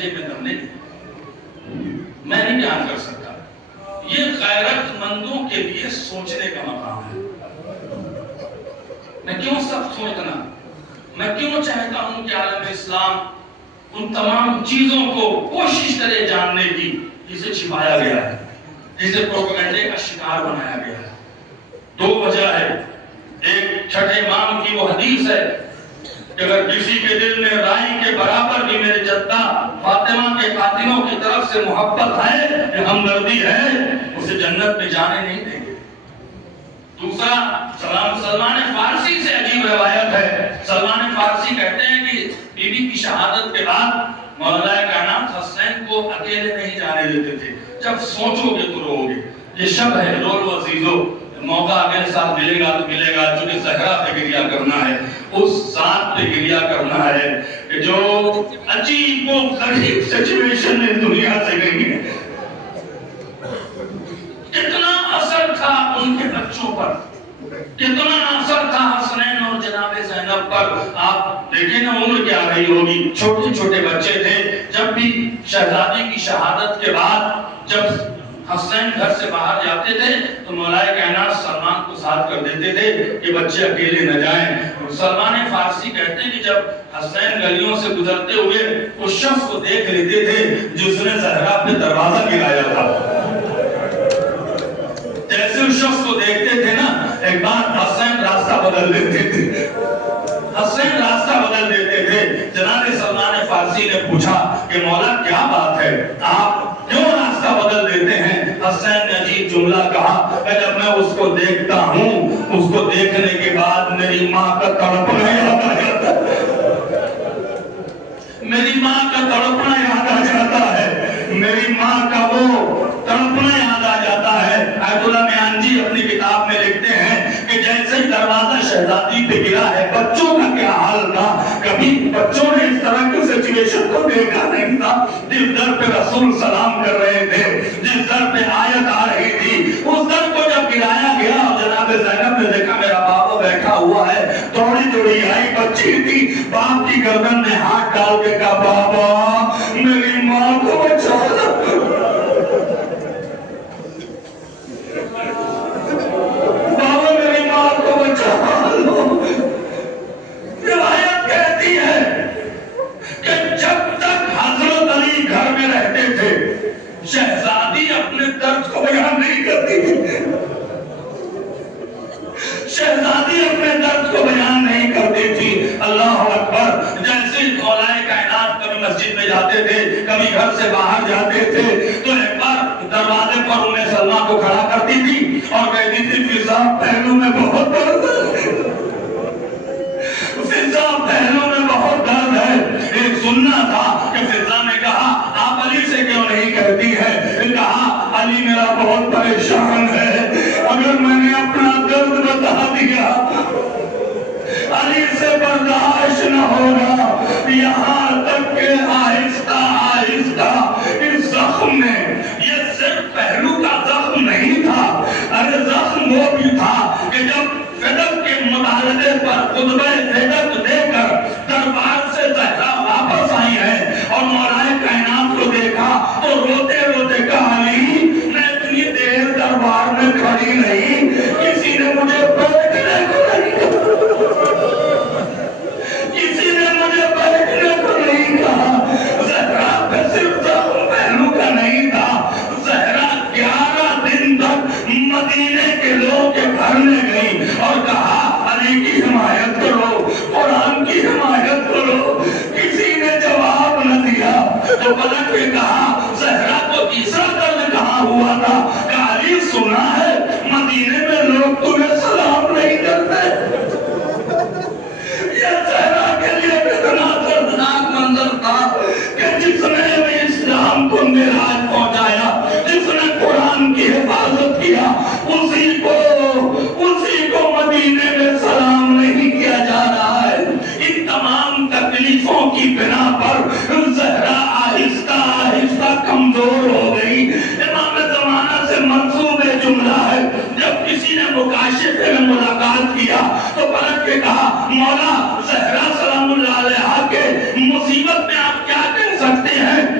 جیب میں دم نہیں، میں نہیں بیان کر سکتا. یہ غیرت مندوں کے لیے سوچنے کا مقام ہے. میں کیوں سخت ہوں اتنا؟ میں کیوں چاہتا ہوں کہ عالم اسلام ان تمام چیزوں کو کوشش کرے جاننے کی جسے چھپایا گیا ہے، جسے پروپیگنڈے کا شکار بنایا گیا ہے. دو وجہ ہے. ایک چھٹے امام کی وہ حدیث ہے کہ اگر کسی کے دل میں رائی کے برابر بھی میرے جدہ فاطمہ کے قاتلوں کی طرف سے محبت ہے، ہمدردی ہے، اسے جنت میں جانے نہیں دیں گے. دوسرا، سلمان فارسی سے عجیب روایت ہے. سلمان فارسی کہتے ہیں کہ بی بی کی شہادت کے بعد مولا کائنات حسین کو اکیلے نہیں جانے دیتے تھے. جب سوچو گے تو رو گے. یہ شب ہے رول و عزیزو، موقع اگلے ساتھ ملے گا تو ملے گا. چونکہ زہرا پہ گریہ کرنا ہے، اس ذات پہ گریہ کرنا ہے کہ جو عجیب و غریب سچویشن میں دنیا سے گئی ہے. کتنا اثر تھا ان کے بچوں پر، کتنا اثر تھا حسنین اور جناب زینب پر. آپ دیکھیں نا عمر کیا رہی ہوگی، چھوٹے چھوٹے بچے تھے. جب بھی شہزادی کی شہادت کے بعد جب حسین گھر سے باہر جاتے تھے تو مولا کائنات سلمان کو ساتھ کر دیتے تھے کہ بچے اکیلے نہ جائیں. سلمان فارسی کہتے ہیں کہ جب حسین گلیوں سے گزرتے ہوئے اس شخص کو دیکھ لیتے تھے جس نے زہرا پہ دروازہ گرایا تھا. جیسے اس شخص کو دیکھتے تھے نا، ایک بار حسین راستہ بدل دیتے تھے. حسین راستہ بدل دیتے تھے. جناب سلمان فارسی نے پوچھا کہ مولا کیا بات ہے، آپ کیوں راستہ بدل دیتے ہیں؟ حسین نے عجیب جملہ کہا کہ جب میں اس کو دیکھتا ہوں، اس کو دیکھنے کے بعد میری ماں کا تڑپنا یاد آ جاتا ہے. میری ماں کا تڑپنا یاد آ جاتا ہے. میری ماں کا وہ تڑپنا یاد آ جاتا ہے. آیت اللہ میان جی اپنی کتاب میں لکھتے ہیں کہ جیسے ہی دروازہ شہزادی پہ گرا ہے، بچوں کا کیا حال تھا. کبھی بچوں نے اس طرح کی سچویشن کو دیکھا نہیں تھا. جس در پہ رسول سلام کر رہے تھے، جس در پہ آیت آ رہی تھی، اس در کو جب گرایا گیا اور جناب زینب نے دیکھا میرا بابا بیٹھا ہوا ہے، دوڑی دوڑی آئی. بچی تھی، باپ کی گردن میں ہاتھ ڈال کے کہا بابا میری ماں کو بچا دو. بابا میری ماں کو بچا لو. روایت کہتی ہے کہ جب تک حضرت علی گھر میں رہتے تھے شہزادی اپنے درد کو بیان نہیں کرتی تھی. شہزادی اپنے درد کو بیان نہیں کرتی تھی. اللہ اکبر. جیسے مولا کائنات کبھی مسجد میں جاتے تھے، کبھی گھر سے باہر جاتے تھے تو ایک بار دروازے پر ام سلمہ کو کھڑا کرتی تھی اور کہتی تھی فضا پہلو میں بہت درد ہے، فضا پہلو میں بہت درد ہے. ایک سننا تھا کہ فضا نے کہا آپ علی سے کیوں نہیں کہتی ہے؟ کہا علی میرا بہت پریشان ہے، اگر میں نے اپنا درد بتا دیا علی سے برداشت نہ ہوگا. یہاں تک کہ آہستہ آہستہ اس زخم میں، یہ صرف پہلو کا زخم نہیں تھا، ارے زخم وہ بھی تھا کہ جب فدق کے مبارزے پر خطبہ فدق دے کر دربار سے زہرا واپس آئی ہے اور مولا کائنات کو دیکھا تو روتے روتے کہا علی میں اتنی دیر دربار میں کھڑی نہیں، کسی نے مجھے بیٹھنے کو نہیں کہا، کسی نے مجھے بیٹھنے کو نہیں کہا. زہرا پہ صرف زخم پہلو کا نہیں تھا. زہرا 11 دن تک مدینے کے لوگ کے گھر میں گئی اور کہا علی کی حمایت کرو، قرآن کی حمایت کرو. کسی نے جواب نہ دیا تو پلٹ کے کہا زہرا کو تیسرا درد کہاں ہوا تھا؟ کہ علی سنا ہے مدینے میں لوگ تمہیں سلام نہیں کرتے. یہ زہرا کے لیے کتنا دردناک منظر تھا کہ جس نے اسلام کو معراج پہنچایا، جس نے قرآن کی حفاظت کیا، اسی کو مدینے میں سلام نہیں کیا جا رہا ہے. ان تمام تکلیفوں کی بنا پر زہرا آہستہ آہستہ کمزور ہو گئی. امام زمانہ سے منسوب جملہ ہے، جب کسی نے مکاشفے میں ملاقات کیا تو پلٹ کے کہا مولا زہرا سلام اللہ علیہا کے مصیبت میں آپ کیا کہہ سکتے ہیں؟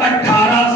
18